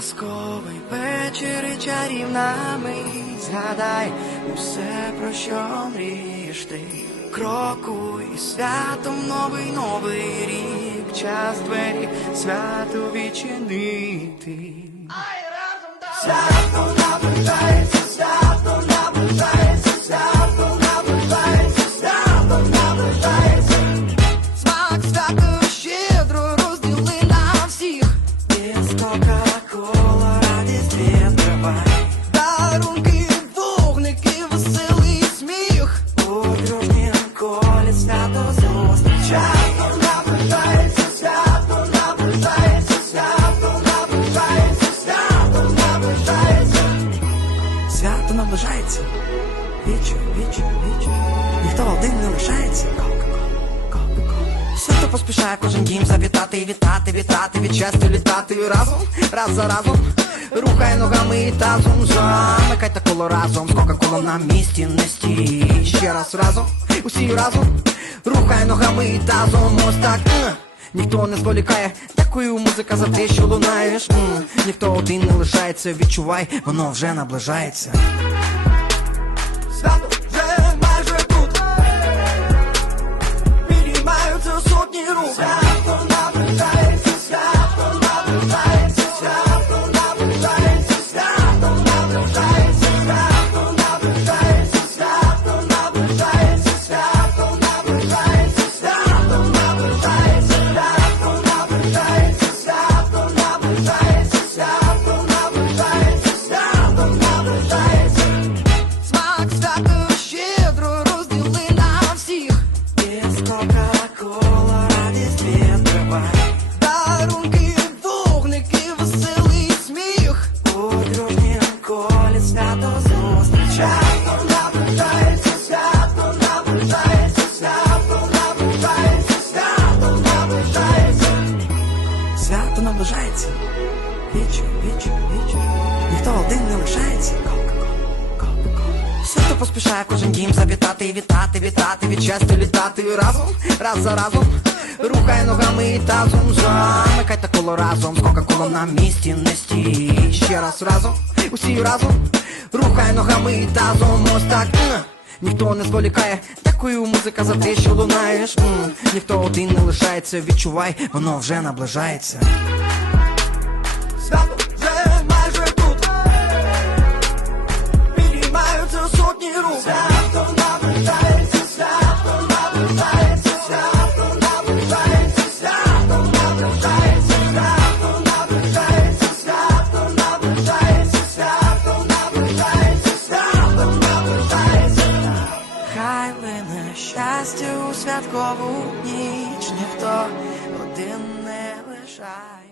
Казковий вечір і чарівна мить. Згадай усе, про що мрієш ти. Крокуй святом новий новий рік. Час двері свято відчинити. Свято наближається, Кока-Кола радість відкривай Дарунки, вогники, веселий сміх. У дружнім колі свято зустрічай наближається, свято наближається, свято наближається, свято наближається. Свято наближається. Вічу, вічу, вічу Ніхто один не лишається поспішає кожен дім завітати і вітати, вітати, від щастя літати разом, раз за разом. Рухай ногами і тазом, замикайте коло разом З кока-колом на місці не стій. Ще раз разом, усі разом. Рухай ногами і тазом, ось так. Е. Ніхто не зволікає, дякую, музика за те, що лунаєш. Ніхто один не лишається, відчувай, воно вже наближається. Свято наближається Вічу, вічу, вічу Ніхто один не лишається. Свято поспішає кожен дім завітати і вітати, вітати, від щастя літати разом, раз за разом. Рухай ногами і тазом, замикайте коло разом. З кока-колом на місці не стій. Ще раз разом, усі разом. Рухай ногами і тазом, ось так. Ніхто не зволікає, дякую, музика за те, що лунаєш. Ніхто один не лишається, відчувай, воно вже наближається Вже майже тут Підіймаються сотні рук Свято наближається, свято наближається, свято наближається, свято наближається, свято наближається, свято наближається, свято наближається, свято наближається. Хай у святкову ніч, ніхто один не лишає.